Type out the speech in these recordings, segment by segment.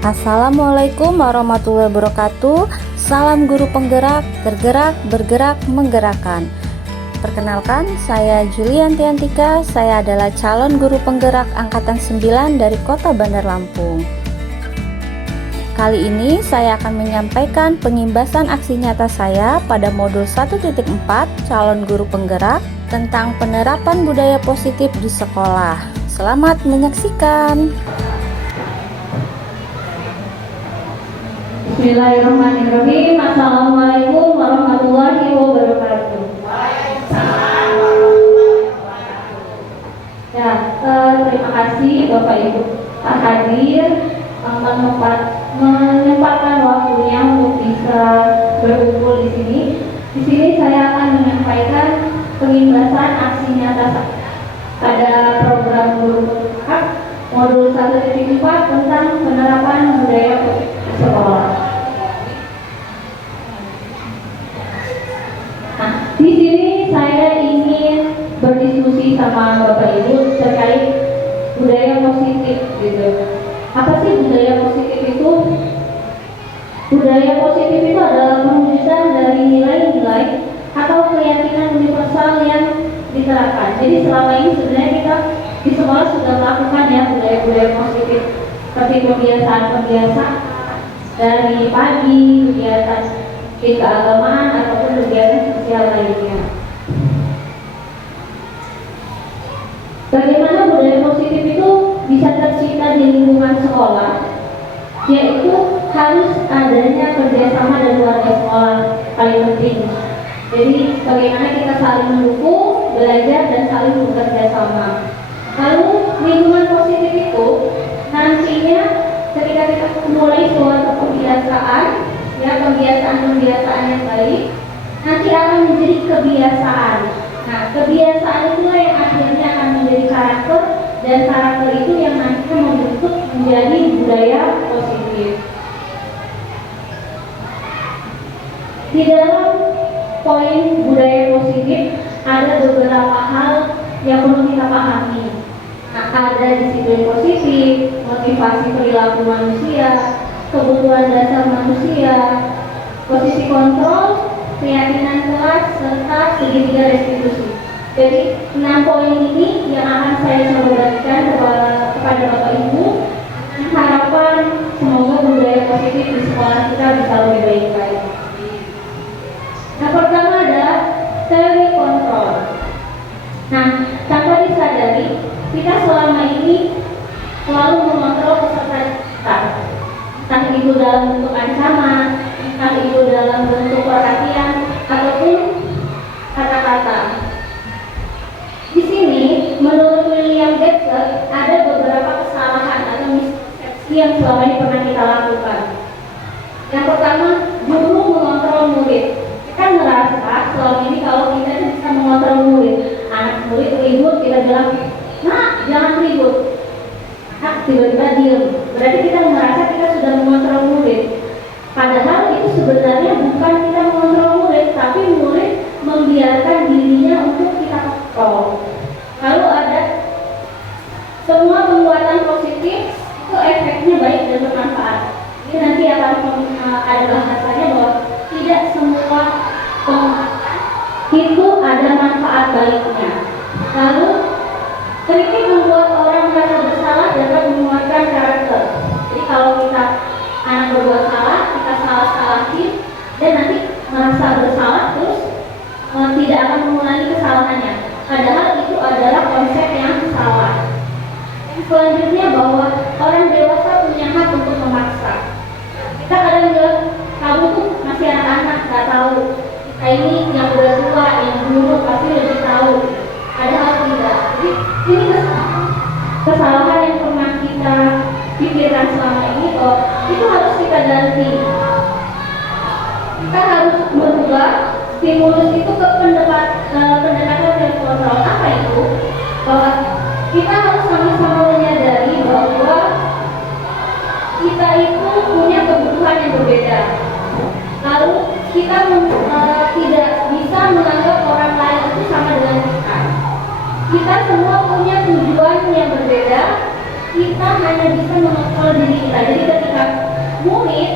Assalamualaikum warahmatullahi wabarakatuh. Salam guru penggerak, tergerak, bergerak, menggerakkan. Perkenalkan, saya Julianti Antika. Saya adalah calon guru penggerak angkatan 9 dari Kota Bandar Lampung. Kali ini saya akan menyampaikan pengimbasan aksi nyata saya pada modul 1.4 calon guru penggerak tentang penerapan budaya positif di sekolah. Selamat menyaksikan. Bismillahirrahmanirrahim. Assalamualaikum warahmatullahi wabarakatuh. Ya, terima kasih Bapak Ibu hadir menyempatkan waktunya untuk bisa berkumpul di sini. Di sini saya akan menyampaikan pengimbasan aksi nyata pada program guru penggerak modul 1.4 tentang penerapan budaya positif di sekolah. Nah, di sini saya ingin berdiskusi sama Bapak Ibu terkait budaya positif gitu. Apa sih budaya positif itu? Budaya positif itu adalah perwujudan dari nilai-nilai atau keyakinan universal yang diterapkan. Jadi selama ini sebenarnya kita di sekolah sudah melakukan ya budaya-budaya positif seperti kebiasaan-kebiasaan dari pagi, kegiatan keagamaan ataupun kegiatan sosial lainnya. Bagaimana budaya positif itu bisa tercipta di lingkungan sekolah? Yaitu harus adanya kerjasama dari warga sekolah, paling penting. Jadi bagaimana kita saling mendukung, belajar dan saling bekerja sama. Lalu lingkungan positif itu nantinya ketika kita mulai suatu kebiasaan, ya kebiasaan yang baik, nanti akan menjadi kebiasaan. Nah, kebiasaan itulah yang akhirnya akan menjadi karakter, dan karakter itu yang nantinya membentuk menjadi budaya positif. Di dalam poin budaya positif ada beberapa hal yang perlu kita pahami. Nah, ada disiplin positif, motivasi perilaku manusia, kebutuhan dasar manusia, posisi kontrol, keyakinan kelas, serta segitiga restitusi. Jadi 6 poin ini yang akan saya coba bagikan kepada Bapak Ibu dengan harapan semoga budaya positif di sekolah kita bisa lebih baik lagi. Nah, pertama adalah teori kontrol. Nah, tanpa disadari kita selama ini selalu mengontrol peserta kita, entah itu dalam bentuk ancaman, entah itu dalam bentuk perhatian ataupun kata-kata. Di sini, menurut William Dexter, ada beberapa kesalahan atau mispersepsi yang selama ini pernah kita lakukan. Yang pertama, guru mengontrol murid. Kita ngerasa selama ini kalau kita bisa mengontrol murid, anak murid ribut, kita bilang, nah jangan ribut. Nah, tiba-tiba diam. Berarti kita merasa kita sudah mengontrol murid. Padahal itu sebenarnya bukan kita mengontrol murid, tapi murid membiarkan dirinya untuk kita kontrol. Lalu ada semua perbuatan positif itu efeknya baik dan bermanfaat. Ini nanti akan ada bahasanya bahwa tidak semua perbuatan itu ada manfaat baiknya. Lalu kritik membuat orang merasa bersalah dapat menguatkan karakter. Jadi kalau kita anak berbuat salah, kita salah-salahin dan nanti merasa bersalah terus tidak akan mengulangi kesalahannya. Padahal itu adalah konsep yang salah. Yang selanjutnya bahwa orang dewasa punya hak untuk memaksa. Kita kadang bilang kamu tuh masih anak-anak, nggak tahu. Kita ini yang udah tua, yang dulu pasti lebih tahu. Padahal tidak. Jadi ini kesalahan yang pernah kita pikirkan selama ini, bahwa itu harus kita ganti. Kita harus berubah stimulus itu ke pendekatan dan kontrol. Apa itu? Bahwa kita harus sama-sama menyadari bahwa kita itu punya kebutuhan yang berbeda. Lalu kita tidak bisa menganggap orang lain itu sama dengan kita. Kita semua punya tujuan yang berbeda, kita hanya bisa mengontrol diri kita. Jadi ketika murid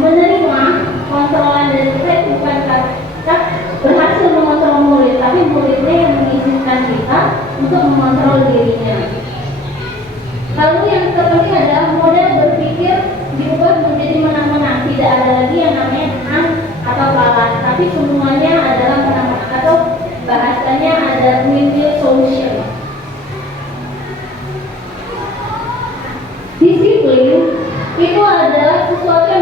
menerima kontrolan dari kita, itu bukan kita berhasil mengontrol murid, tapi muridnya yang mengizinkan kita untuk mengontrol dirinya. Lalu yang terpenting adalah model berpikir diubah menjadi menang-menang. Tidak ada lagi yang namanya menang atau kalah, tapi semuanya adalah menang-menang, atau bahasanya ada win-win solution. Disiplin itu adalah sesuatu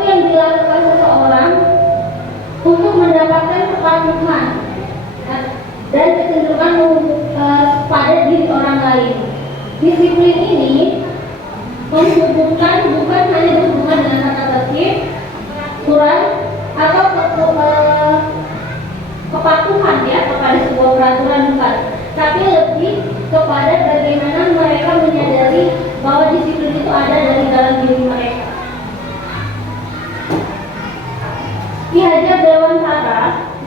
yang dilakukan seseorang untuk mendapatkan kepatuhan dan kecenderungan pada diri orang lain. Disiplin ini menghubungkan bukan hanya berhubungan dengan tata tertib, aturan, atau kepatuhan ya kepada sebuah peraturan, bukan, tapi lebih kepada bagaimana mereka menyadari bahwa disiplin itu ada dari dalam diri mereka. Ki Hajar Dewantara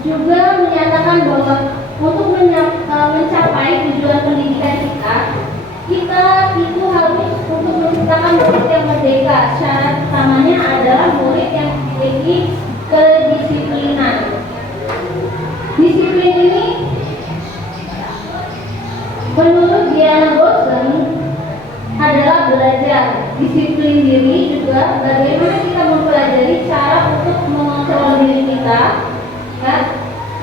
juga menyatakan bahwa untuk mencapai tujuan pendidikan kita itu harus untuk menciptakan murid yang merdeka. Syarat utamanya adalah murid yang memiliki kedisiplinan. Disiplin ini menurut Diana Gosling adalah belajar. Disiplin diri juga bagaimana kita mempelajari cara untuk mengontrol diri kita, ya,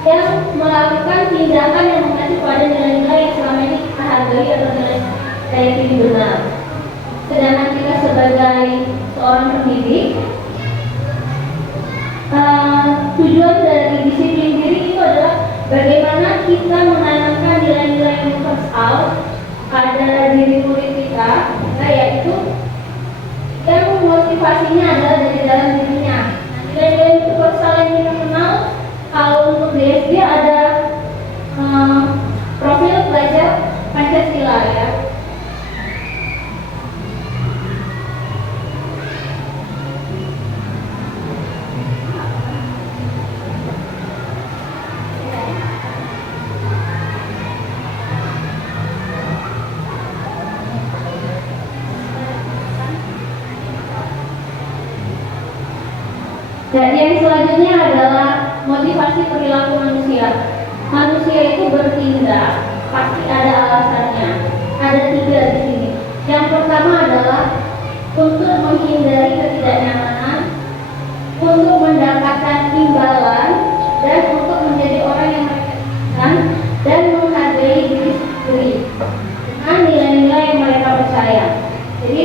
yang melakukan tindakan yang mengacu pada nilai-nilai yang selama ini kita hargai atau nilai saya yakini benar. Sedangkan kita sebagai seorang pendidik, tujuan dari disiplin diri itu adalah bagaimana kita menanamkan nilai-nilai universal pada diri murid kita, yaitu yang motivasinya adalah dari dalam dirinya. Nilai-nilai universal yang kita kenal, kalau untuk DSD ada profil pelajar Pancasila ya. Dan yang selanjutnya adalah motivasi perilaku manusia. Manusia itu bertindak pasti ada alasannya. Ada 3 di sini. Yang pertama adalah untuk menghindari ketidaknyamanan, untuk mendapatkan imbalan, dan untuk menjadi orang yang mereka inginkan dan menghargai diri sendiri dengan nilai-nilai yang mereka percaya. Jadi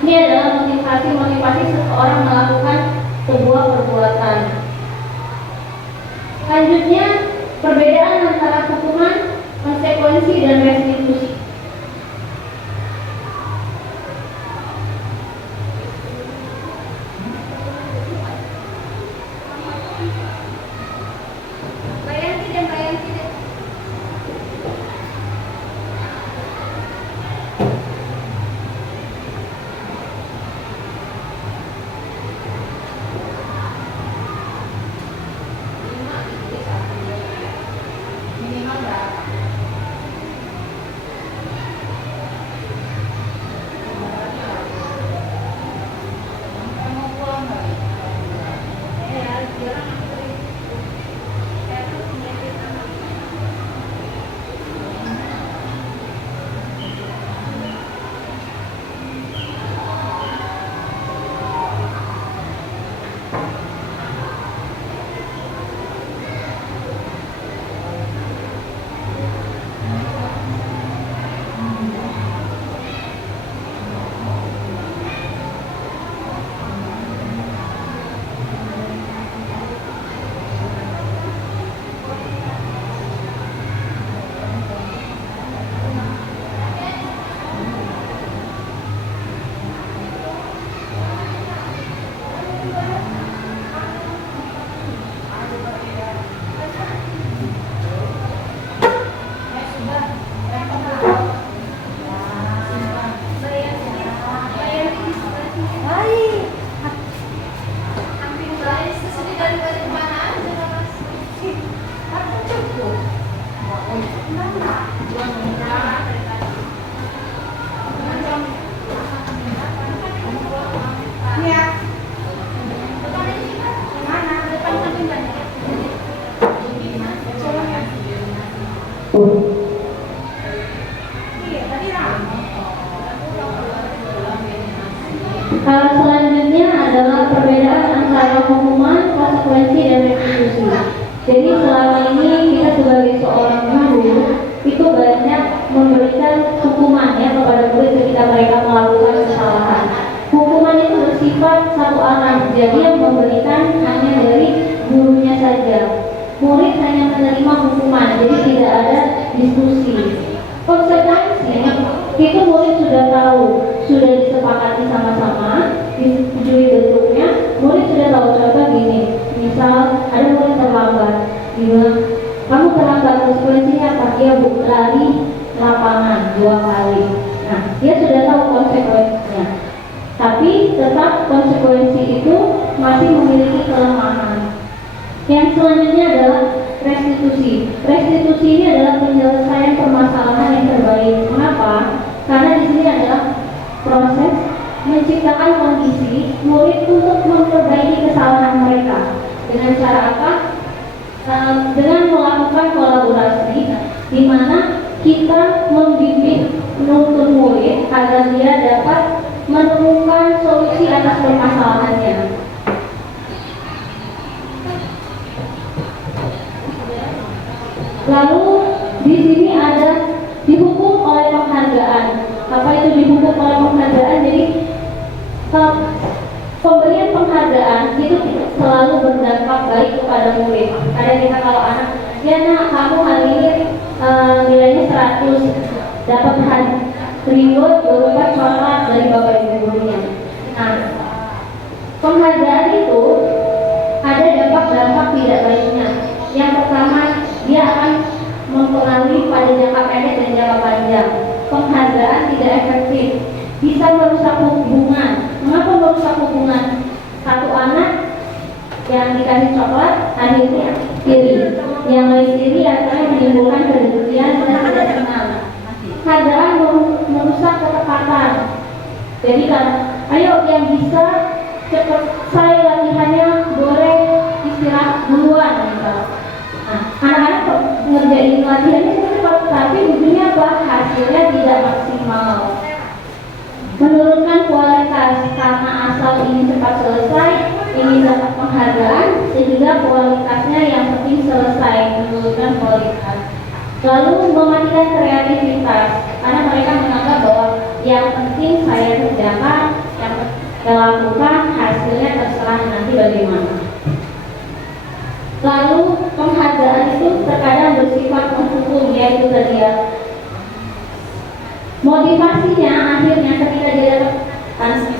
ini adalah motivasi seseorang melakukan sebuah perbuatan. Selanjutnya, perbedaan antara hukuman, konsekuensi, dan restitusi. murid hanya menerima hukuman, jadi tidak ada diskusi. Konsekuensinya itu murid sudah tahu, sudah disepakati sama-sama, disetujui bentuknya, murid sudah tahu. Contoh gini, misal ada murid terlambat, bilang kamu terlambat, konsekuensinya apa? Dia lari lapangan 2 kali. Nah, dia sudah tahu konsekuensinya. Tapi tetap konsekuensi itu masih memiliki kelemahan. Yang selanjutnya adalah restitusi. Restitusi ini adalah penyelesaian permasalahan yang terbaik. Mengapa? Karena di sini adalah proses menciptakan kondisi murid untuk memperbaiki kesalahan mereka. Dengan cara apa? Dengan melakukan kolaborasi, di mana kita membimbing menuntun murid agar dia dapat menemukan solusi atas permasalahannya. Lalu di sini ada dihukum oleh penghargaan. Apa itu dihukum oleh penghargaan? Jadi pemberian penghargaan itu selalu berdampak baik kepada murid. Kadang kita kalau anak, ya nak kamu hari ini nilainya 100, dapat reward berupa coklat dari bapak ibu gurunya. Nah, penghargaan itu ada dampak-dampak tidak baiknya. Yang pertama, dia akan mempengaruhi pada jangka pendek dan jangka panjang. Penghargaan tidak efektif, bisa merusak hubungan. Mengapa merusak hubungan? Satu anak yang dikasih coklat akhirnya iri, yang lain iri akhirnya menimbulkan kedengkian dan tidak senang. Penghargaan merusak ketepatan. Jadi kan, ayo yang bisa cepat selesai latihannya boleh istirahat duluan misal. Nah, anak-anak ngerjain latihannya cepat, tapi ujungnya apa? Hasilnya tidak maksimal. Menurunkan kualitas karena asal ingin cepat selesai, ingin dapat penghargaan, sehingga kualitasnya yang penting selesai, menurunkan kualitas. Lalu mematikan kreativitas, karena mereka menganggap bahwa yang penting saya kerjakan, yang saya lakukan, hasilnya terserah nanti bagaimana. Lalu penghargaan itu terkadang bersifat menghukum, yaitu tadi ya, motivasinya akhirnya ketika dia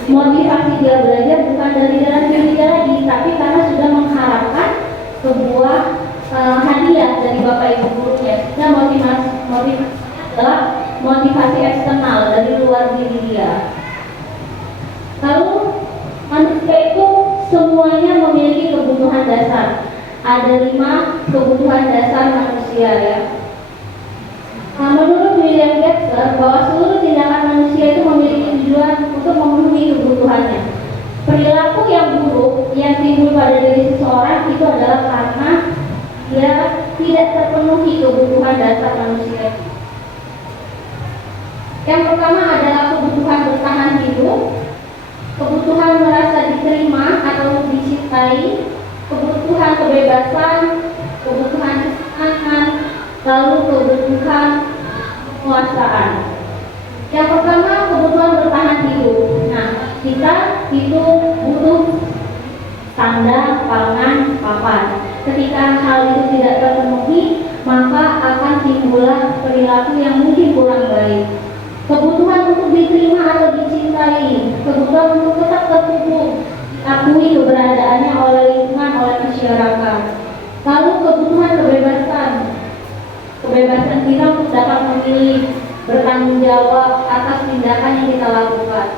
motivasi dia belajar bukan dari dalam diri dia lagi, tapi karena sudah mengharapkan sebuah hadiah dari bapak ibu gurunya. Sehingga motivasi adalah motivasi eksternal dari luar diri dia. Lalu manusia itu semuanya memiliki kebutuhan dasar. Ada 5 kebutuhan dasar manusia ya. Menurut William Glasser bahwa seluruh tindakan manusia itu memiliki tujuan untuk memenuhi kebutuhannya. Perilaku yang buruk yang timbul pada diri seseorang itu adalah karena dia tidak terpenuhi kebutuhan dasar manusia. Yang pertama adalah kebutuhan bertahan hidup, kebutuhan merasa diterima atau dicintai, kebutuhan kebebasan, kebutuhan kesenangan, lalu kebutuhan kekuasaan. Yang pertama, kebutuhan bertahan hidup. Nah, kita itu butuh sandang, pangan, papan. Ketika hal itu tidak terpenuhi, maka akan timbullah perilaku yang mungkin kurang baik. Kebutuhan untuk diterima atau dicintai, kebutuhan untuk tetap terhubung, diakui keberadaannya oleh lingkungan, oleh masyarakat. Lalu kebutuhan kebebasan, kebebasan kita untuk dapat memilih, bertanggung jawab atas tindakan yang kita lakukan.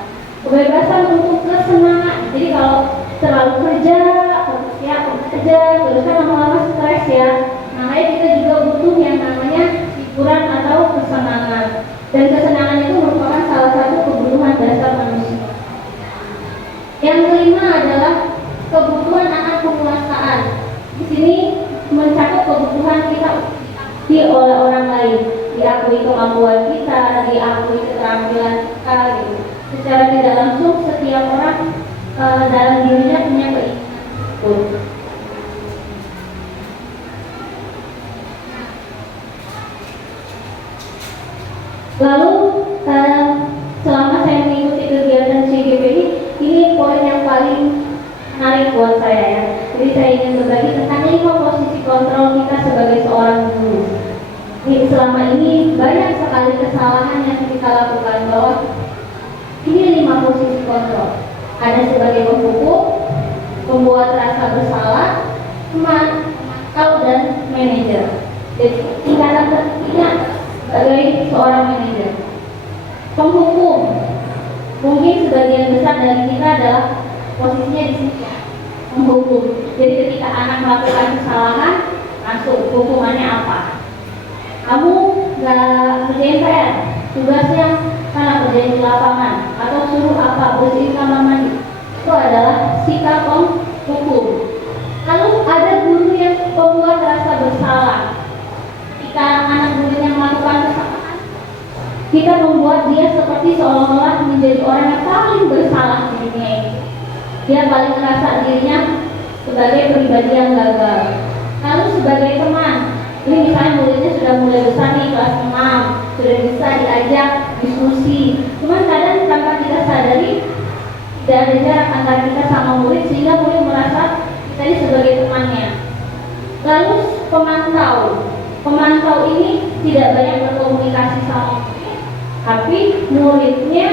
Kebebasan untuk kesenangan. Jadi kalau terlalu kerja, terus kan lama-lama stres ya. Makanya kita juga butuh yang namanya hiburan atau kesenangan. Dan kesenangan itu merupakan salah satu kebutuhan dasar manusia. Yang kelima adalah kebutuhan akan penguasaan. Di sini mencakup kebutuhan kita oleh orang lain, diakui kemampuan kita, diakui keterampilan kita gitu. Secara tidak langsung setiap orang dalam dirinya punya keinginan. Lalu selama saya mengikuti kegiatan CGP ini poin yang paling menarik buat saya ya. Jadi saya ingin berbagi tentang 5 posisi kontrol kita sebagai seorang guru. Selama ini banyak sekali kesalahan yang kita lakukan, bahwa ini 5 posisi kontrol. Ada sebagai penghukum, pembuat rasa bersalah, teman, atau dan manajer. Jadi tingkatan tertingginya sebagai seorang manajer. Penghukum, mungkin sebagian besar dari kita adalah posisinya di sini, menghukum. Jadi ketika anak melakukan kesalahan, langsung hukumannya apa? Kamu nggak kerjain PR, tugasnya karena kerjain di lapangan, atau suruh apa, bersihin kamar mandi. Itu adalah sikap penghukum. Lalu ada guru yang membuat rasa bersalah. Ketika anak gurunya melakukan kesalahan, kita membuat dia seperti seolah-olah menjadi orang yang paling bersalah di dunia ini. Dia paling merasa dirinya sebagai pribadi yang gagal. Lalu sebagai teman, ini misalnya muridnya sudah mulai besar nih, kelas 6, sudah bisa diajak diskusi. Cuman kadang tanpa kita sadari, tidak ada jarak antara kita sama murid, sehingga murid merasa kita ini sebagai temannya. Lalu pemantau ini tidak banyak berkomunikasi sama murid, tapi muridnya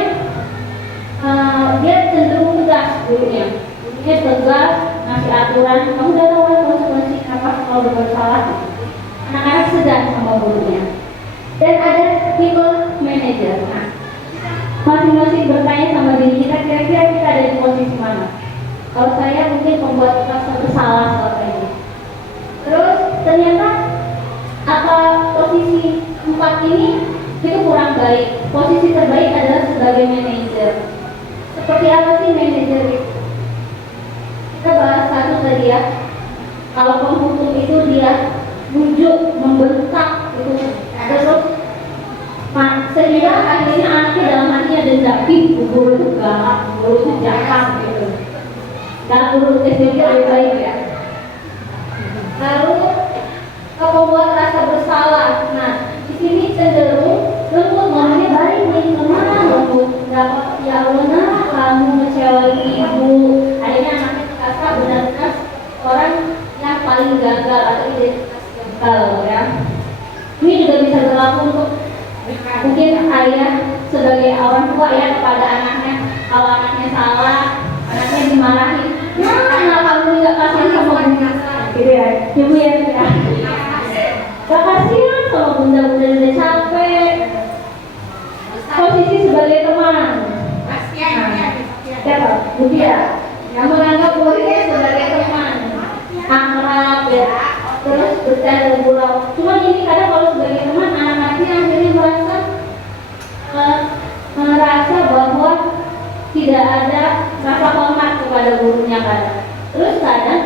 dia cenderung tegas gurunya. Dia tegas, ngasih aturan, kamu udah tahu kan konsekuensi apa kalau bersalah. Anak-anak segan sama gurunya. Dan ada people manager. Nah, masing-masing bertanya sama diri kita, kira-kira kita ada di posisi mana? Kalau saya mungkin membuat rasa bersalah selama ini. Terus ternyata apa posisi 4 ini itu kurang baik. Posisi terbaik adalah sebagai manajer. Seperti apa sih manajer itu? Kita bahas satu tadi ya. Kalau penghukum itu dia bujuk, membentak gitu. Terus sehingga akhirnya anaknya dalam hatinya dendam, guru itu galak, guru itu jahat gitu. Dan guru SD lebih baik ya. Lalu membuat rasa bersalah. Nah, di sini cenderung lembut, ngomongnya baik nih, lemah lembut. Dapat ya Allah, kamu ngecewain ibu. Akhirnya anaknya terasa benar-benar orang yang paling gagal atau identitas gagal ya. Ini juga bisa berlaku untuk mungkin ayah sebagai orang tua ya kepada anaknya. Kalau anaknya salah, anaknya dimarahin. Nah, anak kamu nggak kasihan sama bunda, gitu ya, ibu ya. Gak kasihan sama bunda-bunda udah capek. Posisi sebagai teman. Siapa? Budi ya. Yang menganggap muridnya sebagai teman, akrab ya. Terus bercanda gurau. Cuma ini kadang kalau sebagai teman, anak-anaknya akhirnya merasa bahwa tidak ada rasa hormat kepada gurunya kadang. Terus kadang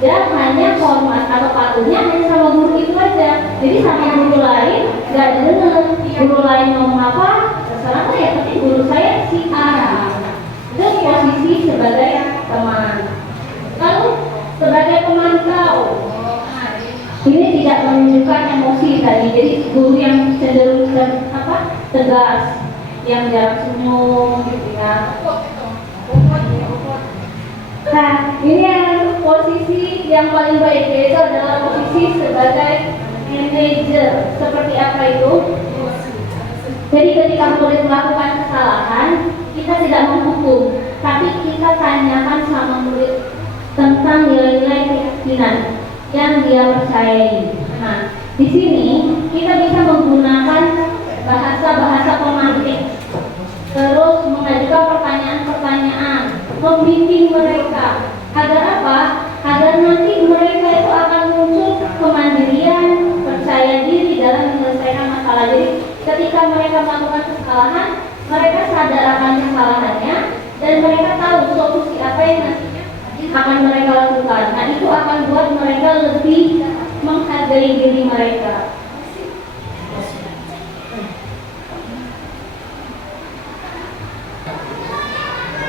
dia hanya hormat atau patuhnya hanya sama guru itu aja. Jadi sama guru lain nggak dengar. Guru lain ngomong apa, terserah saya. Tapi guru saya si A. Itu posisi sebagai teman. Lalu sebagai pemantau. Ini tidak menunjukkan emosi tadi. Jadi guru yang cenderung tegas, yang jarang senyum gitu ya. Nah, ini yang posisi yang paling baik, yaitu adalah posisi sebagai manajer. Seperti apa itu? Jadi ketika murid melakukan kesalahan, kita tidak menghukum, tapi kita tanyakan sama murid tentang nilai-nilai keyakinan yang dia percayai. Nah, di sini kita bisa menggunakan bahasa-bahasa pemantik, terus mengajukan pertanyaan-pertanyaan, membimbing mereka. Agar apa? Agar nanti mereka itu akan muncul kemandirian, percaya diri dalam menyelesaikan masalah. Jadi ketika mereka melakukan kesalahan, mereka sadar akan kesalahannya dan mereka tahu solusi apa yang nantinya akan mereka lakukan. Nah, itu akan buat mereka lebih menghargai diri mereka.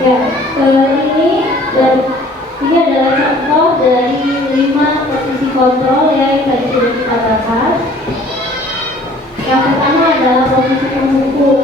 Ya, ini adalah contoh dari 5 posisi kontrol yang tadi sudah kita bahas. Yang pertama adalah posisi penghukum.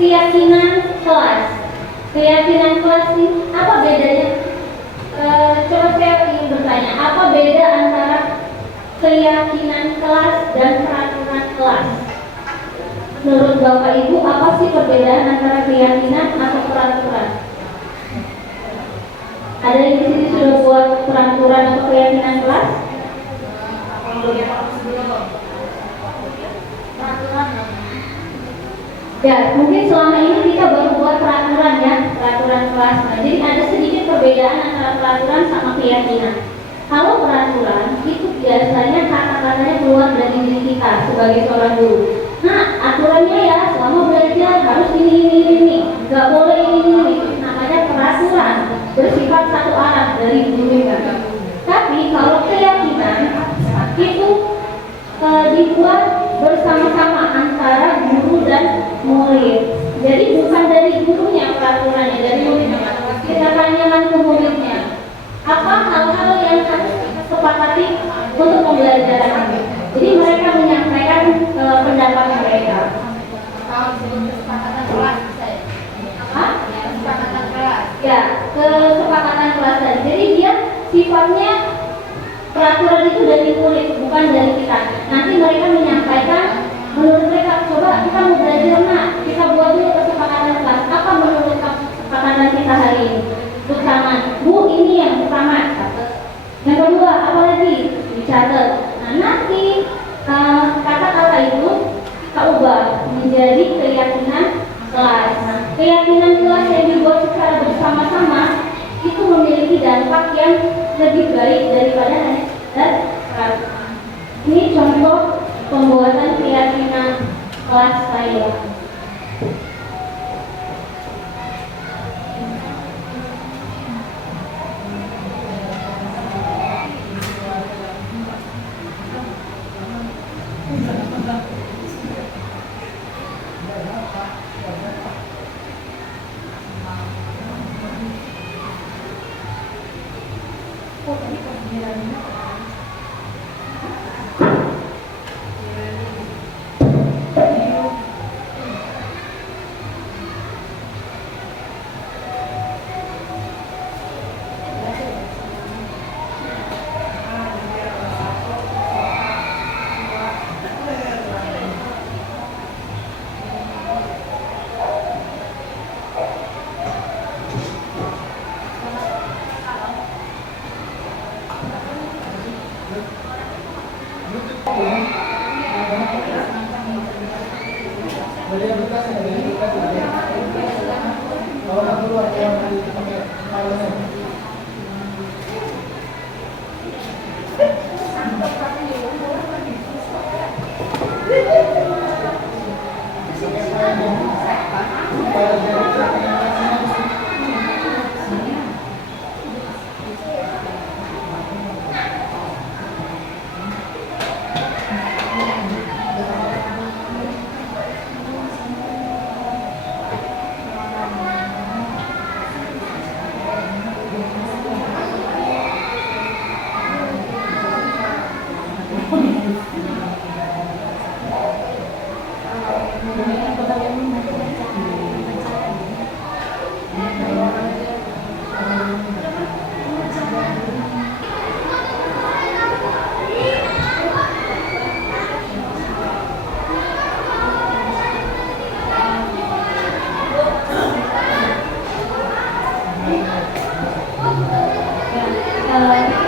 keyakinan kelas. Keyakinan kelas ini apa bedanya? Coba saya ingin bertanya, apa beda antara keyakinan kelas dan peraturan kelas? Menurut Bapak Ibu, apa sih perbedaan antara keyakinan atau peraturan? Ada yang di sini sudah buat peraturan atau keyakinan kelas? Ya, mungkin selama ini kita baru buat peraturan ya, peraturan kelas. Nah, jadi ada sedikit perbedaan antara peraturan sama keyakinan. Kalau peraturan itu biasanya kata-katanya keluar dari diri kita sebagai seorang guru. Nah, aturannya ya selama belajar harus ini, nggak boleh ini. Namanya peraturan, bersifat satu arah dari guru kita. Tapi kalau keyakinan itu dibuat bersama-sama antara guru dan murid. Jadi bukan dari gurunya peraturannya, dari muridnya. Kita tanyakan ke muridnya, apa hal-hal yang harus kita sepakati untuk pembelajaran ini. Jadi mereka menyampaikan pendapat mereka. Kesepakatan kelas bisa ya? Apa? Kesepakatan kelas. Ya, kesepakatan kelas. Jadi dia sifatnya peraturan itu dari murid, bukan dari kita. Nanti mereka menyampaikan, menurut mereka, coba kita mau belajar nak, kita buat dulu kesepakatan kelas. Apa menurut kesepakatan kita hari ini? Pertama, Bu, ini yang pertama, catat. Yang kedua, apa lagi? Dicatat. Nah, nanti kata-kata itu kita ubah menjadi keyakinan kelas. Nah, keyakinan kelas yang dibuat secara bersama-sama itu memiliki dampak yang lebih baik daripada hanya dan peraturan. Ini contoh pembuatan keyakinan kelas saya.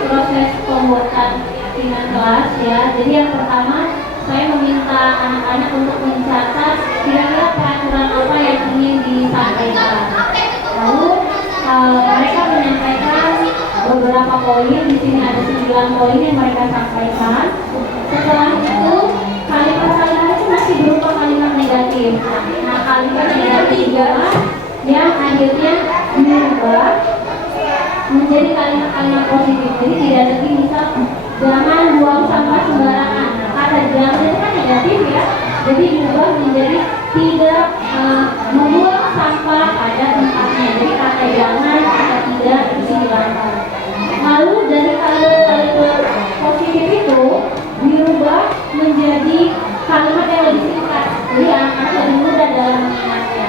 Proses pembuatan keyakinan kelas ya. Jadi yang pertama saya meminta anak-anak untuk mencatat kira-kira peraturan apa yang ingin disampaikan. Lalu mereka menyampaikan beberapa poin. Di sini ada 9 poin yang mereka sampaikan. Setelah itu kalimat-kalimat itu masih berupa kalimat negatif. Nah, kalimat negatif juga yang akhirnya diubah menjadi kalimat-kalimat positif. Jadi tidak lagi misal jangan buang sampah sembarangan. Kata jangan itu kan negatif ya. Jadi diubah menjadi tidak membuang sampah pada tempatnya. Jadi kata jangan, kata tidak itu dihilangkan. Lalu dari kalimat-kalimat positif itu dirubah menjadi kalimat yang lebih singkat. Jadi anak-anak lebih mudah dalam mengingatnya.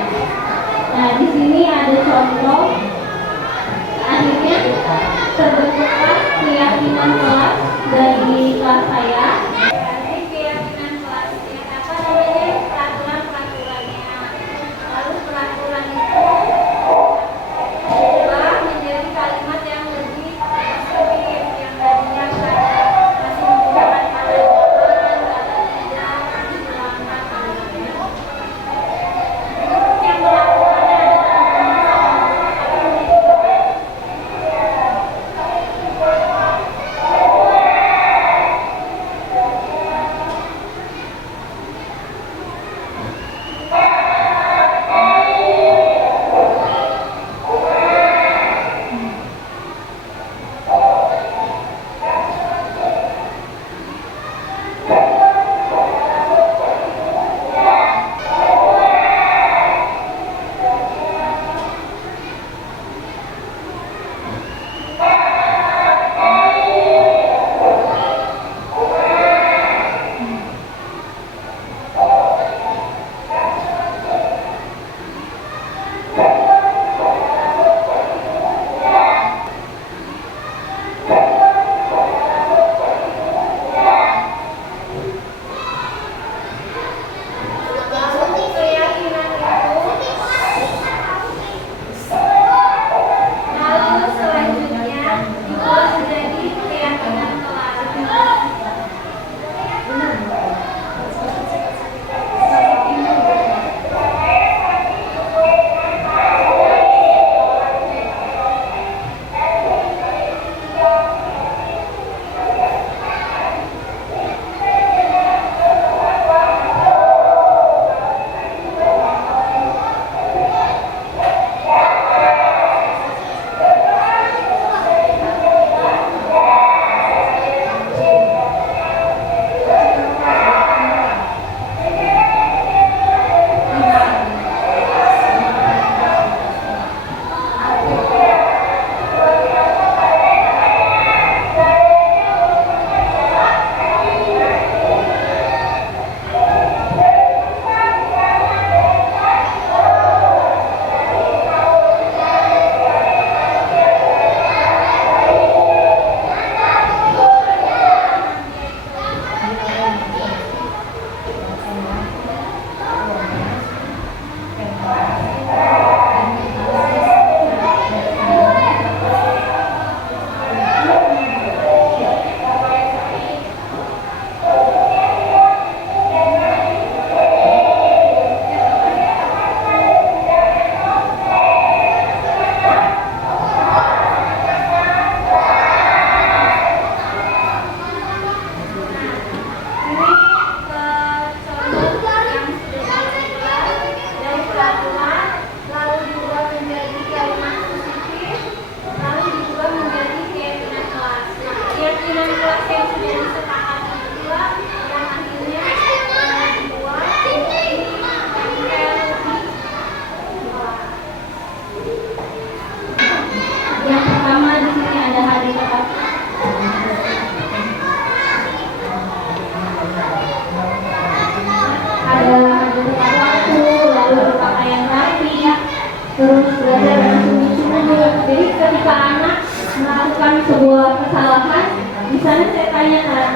terus belajar dengan sungguh-sungguh. Jadi ketika anak melakukan sebuah kesalahan, di sana saya tanyakan,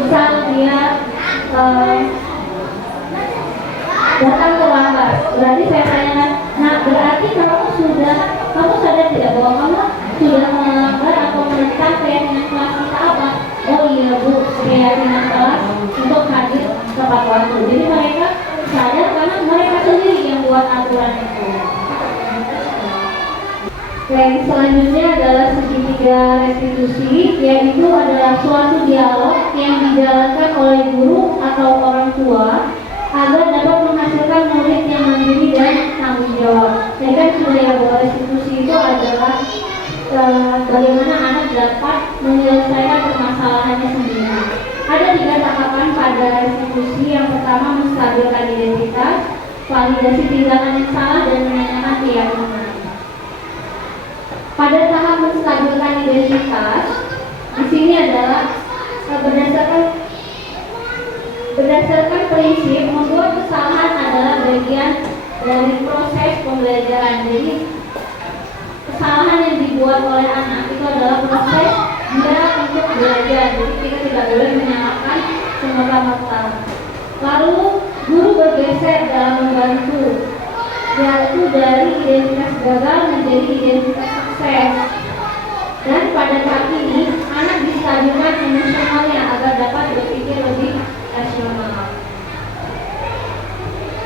misal dia datang terlambat, berarti saya tanyakan, nah berarti kamu sadar tidak bahwa kamu sudah melanggar atau menentang keyakinan kelas kita apa? Oh iya Bu, keyakinan kelas untuk hadir tepat waktu. Jadi mereka sadar karena mereka sendiri yang buat aturan itu. Dan selanjutnya adalah segitiga restitusi, yaitu adalah suatu dialog yang dijalankan oleh guru atau orang tua agar dapat menghasilkan murid yang mandiri dan tanggung jawab. Jadi kan sudah ya bahwa restitusi itu adalah bagaimana anak dapat menyelesaikan permasalahannya sendiri. Ada 3 tahapan pada restitusi. Yang pertama, menstabilkan identitas, validasi tindakan yang salah, dan menanyakan keyakinan. Pada tahap menstabilkan identitas, di sini adalah berdasarkan prinsip membuat kesalahan adalah bagian dari proses pembelajaran. Jadi kesalahan yang dibuat oleh anak itu adalah proses dia untuk belajar. Jadi kita tidak boleh menyalahkan semata-mata. Lalu guru bergeser dalam membantu, yaitu dari identitas gagal menjadi identitas sukses. Dan pada saat ini anak distabilkan emosionalnya agar dapat berpikir lebih rasional.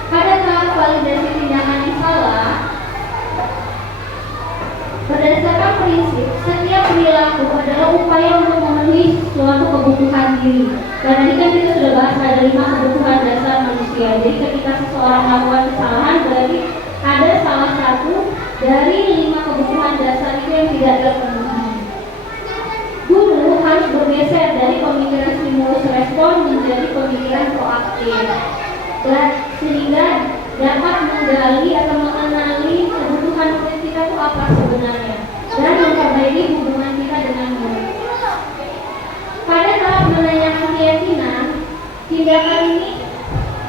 Pada tahap validasi tindakan yang salah, berdasarkan prinsip setiap perilaku adalah upaya untuk memenuhi suatu kebutuhan diri. Karena ini kan kita sudah bahas ada 5 kebutuhan dasar manusia. Jadi ketika seseorang melakukan kesalahan, berarti ada salah satu dari 5 kebutuhan dasar itu yang tidak terpenuhi. Guru harus bergeser dari pemikiran stimulus respon menjadi pemikiran proaktif, dan sehingga dapat menggali atau mengenali kebutuhan murid kita itu apa sebenarnya dan memperbaiki hubungan kita dengan murid. Pada tahap menanyakan keyakinan, tindakan ini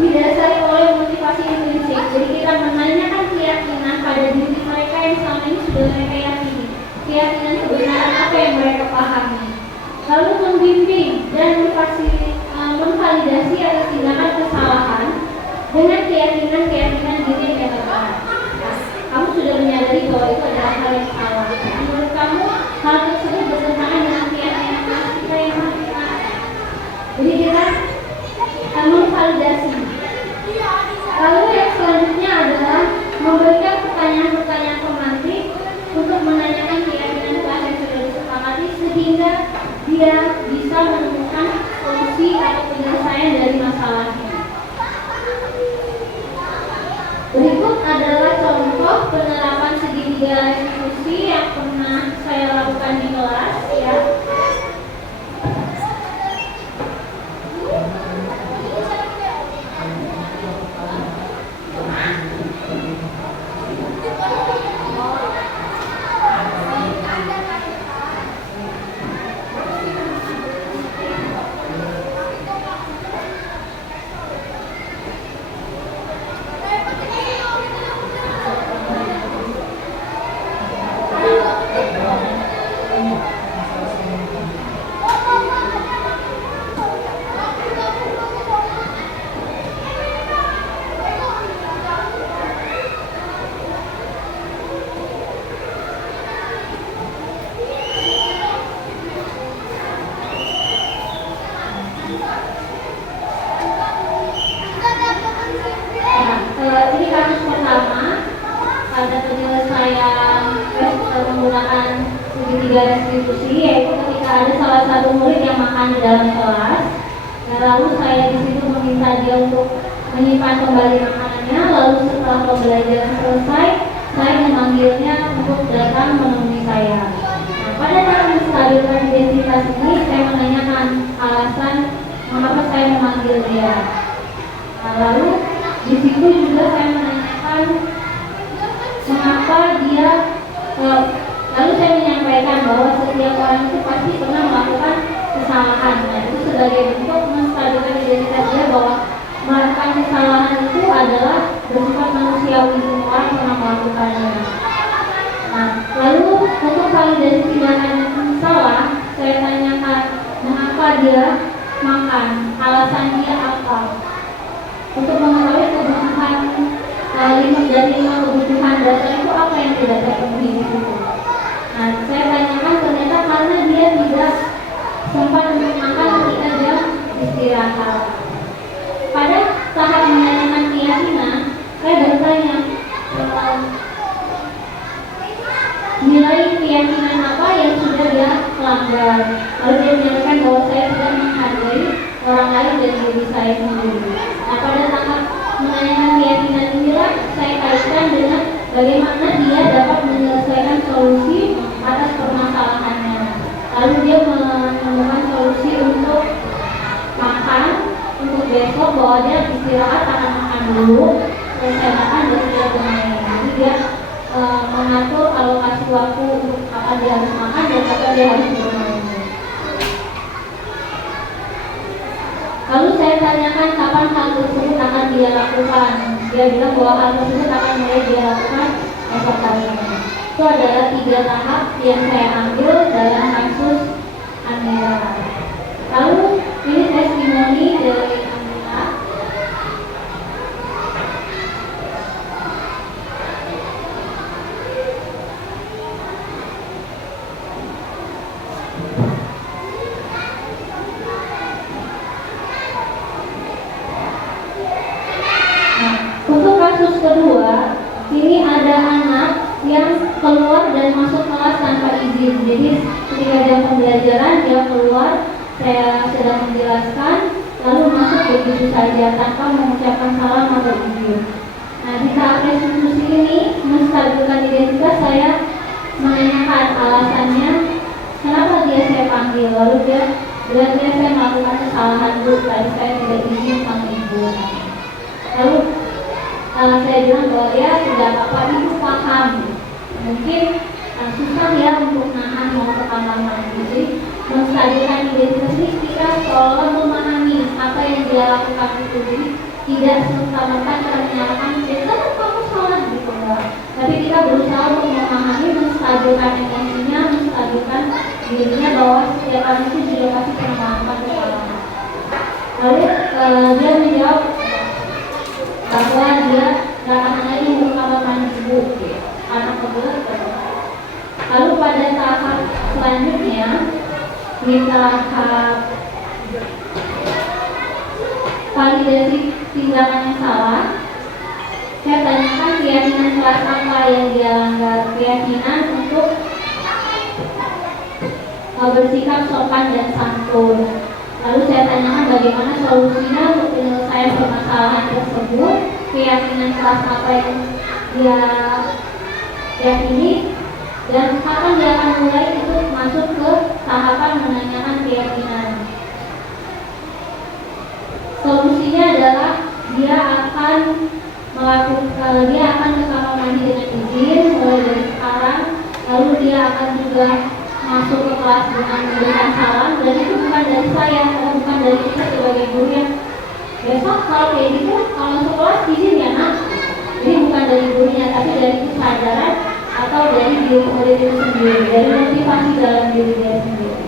didasari oleh motivasi intrinsik. Jadi kita menanyakan keyakinan pada diri mereka yang selama ini sudah mereka yakini, keyakinan kebenaran apa yang mereka pahami. Lalu membimbing dan memvalidasi atas tindakan kesalahan dengan keyakinan diri yang dikatakan. Nah, kamu sudah menyadari bahwa itu adalah hal yang salah. Menurut kamu hal tersebut bertentangan dengan keyakinan kita yang benar. Jadi kita memvalidasi. Lalu yang selanjutnya adalah memberikan pertanyaan-pertanyaan pemantik untuk menanyakan keyakinan kelas yang sudah disepakati sehingga dia bisa menemukan solusi atau penyelesaian dari masalahnya. Berikut adalah contoh penerapan segitiga restitusi yang pernah saya lakukan di kelas ya. Ini kasus pertama pada penyelesaian menggunakan segitiga restitusi, yaitu ketika ada salah satu murid yang makan di dalam kelas. Nah, lalu saya di situ meminta dia untuk menyimpan kembali makanannya. Lalu setelah pembelajaran selesai, saya memanggilnya untuk datang menemui saya. Nah, pada saat menstabilkan identitas ini, saya menanyakan alasan mengapa saya memanggil dia. Nah, lalu di situ juga saya menanyakan mengapa dia, lalu saya menyampaikan bahwa setiap orang itu pasti pernah melakukan kesalahan. Nah, itu sebagai bentuk menstabilkan identitas dia bahwa melakukan kesalahan itu adalah bersifat manusiawi, semua orang pernah melakukannya. Nah, lalu untuk validasi tindakan yang salah, saya tanyakan mengapa dia makan, alasan dia apa. Untuk mengetahui kebutuhan dari 5 kebutuhan dasar itu apa yang tidak terpenuhi di situ. Nah, saya tanyakan ternyata karena dia tidak sempat untuk makan ketika dia istirahat. Pada tahap menanyakan keyakinan, saya bertanya nilai keyakinan apa yang sudah dia pelanggar. Lalu dia menyatakan bahwa saya tidak menghargai orang lain dan diri saya sendiri. Nah, pada tahap menanyakan keyakinan inilah saya kaitkan dengan bagaimana dia dapat menyelesaikan solusi atas permasalahannya. Lalu dia menemukan solusi untuk makan, untuk besok bahwa dia istirahat akan makan dulu, selesai makan dan tidak bermain. Jadi dia mengatur alokasi waktu untuk kapan dia harus makan dan kapan dia harus bermain. Lalu saya tanyakan kapan hal tersebut akan dia lakukan. Dia bilang bahwa hal tersebut akan mulai dia lakukan esok harinya. Itu adalah 3 tahap yang saya ambil dalam kasus Amira. Lalu ini testimoni dari Amira. Untuk kasus kedua, ini ada anak yang keluar dan masuk kelas tanpa izin. Jadi ketika jam pembelajaran dia keluar, saya sedang menjelaskan, lalu masuk begitu saja tanpa mengucapkan salam atau izin. Nah, di tahap restitusi ini menstabilkan identitas, saya menanyakan alasannya kenapa dia saya panggil. Lalu dia bilang saya melakukan kesalahan Bu, tadi saya tidak izin sama ibu. Lalu saya bilang bahwa ya tidak apa-apa, ibu paham. Mungkin susah ya untuk nahan mau ke kamar mandi. Jadi menstabilkan identitas ini kita seolah memahami apa yang dia lakukan itu. Jadi tidak serta-merta kita menyalahkan dia, kamu salah gitu enggak. Tapi kita berusaha untuk memahami, menstabilkan emosinya, menstabilkan dirinya bahwa setiap orang itu juga pasti pernah melakukan kesalahan. Lalu dia menjawab bahwa dia gak akan lagi untuk kamar mandi ibu, anak kedua. Lalu pada tahap selanjutnya, di tahap validasi tindakan yang salah, saya tanyakan keyakinan kelas apa yang dia langgar. Keyakinan untuk bersikap sopan dan santun. Lalu saya tanyakan bagaimana solusinya untuk penyelesaian permasalahan tersebut, keyakinan kelas apa yang dia yakini, dan kapan dia akan mulai itu masuk ke tahapan menanyakan keyakinan. Solusinya adalah dia akan ke kamar mandi dengan izin mulai dari sekarang. Lalu dia akan juga masuk ke kelas dengan memberikan salam, dan itu bukan dari saya atau bukan dari kita sebagai guru yang besok kalau kayak gitu kalau masuk kelas izin ya nak. Jadi bukan dari gurunya, tapi dari kesadaran atau dari diri murid itu sendiri, dari motivasi dalam diri dia sendiri.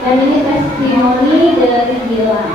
Dan ini testimoni dari Gilang.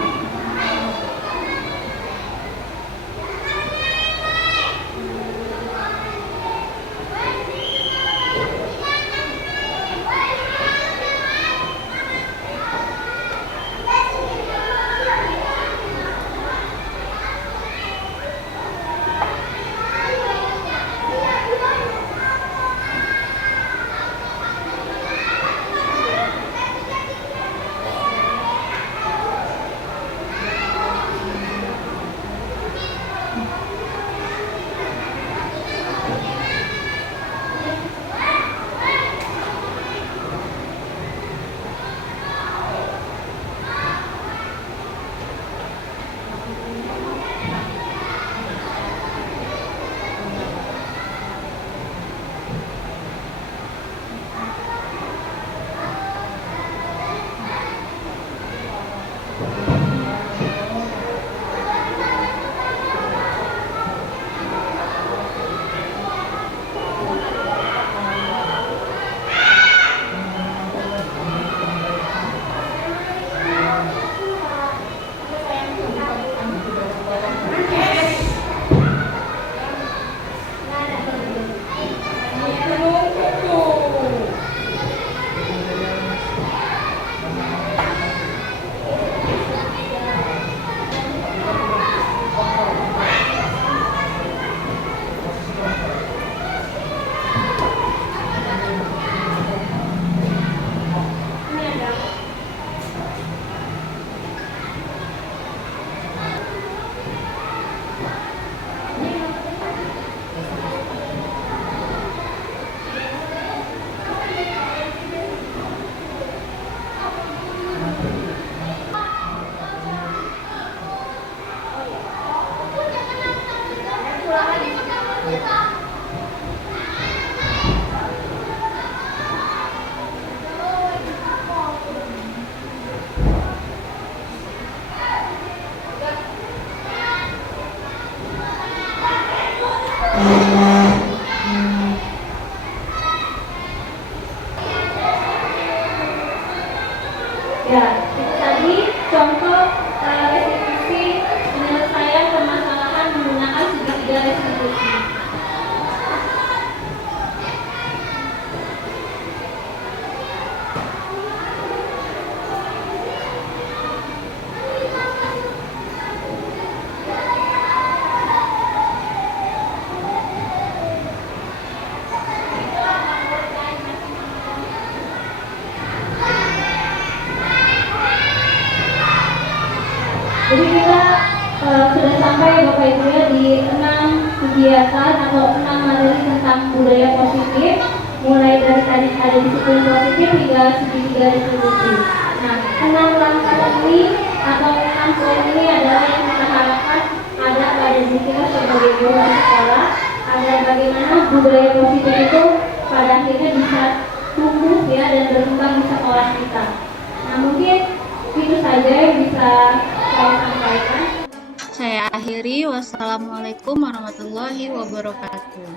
Jadi kita sudah sampai Bapak Ibu ya di 6 kegiatan atau 6 materi tentang budaya positif, mulai dari tadi ada disiplin positif hingga segitiga distribusi. Nah, 6 langkah ini atau 6 poin ini adalah yang kita harapkan ada pada diri kita sebagai guru di sekolah, agar bagaimana budaya positif itu pada akhirnya bisa tumbuh ya dan berkembang di sekolah kita. Nah, mungkin itu saja yang bisa saya sampaikan. Saya akhiri. Wassalamualaikum warahmatullahi wabarakatuh.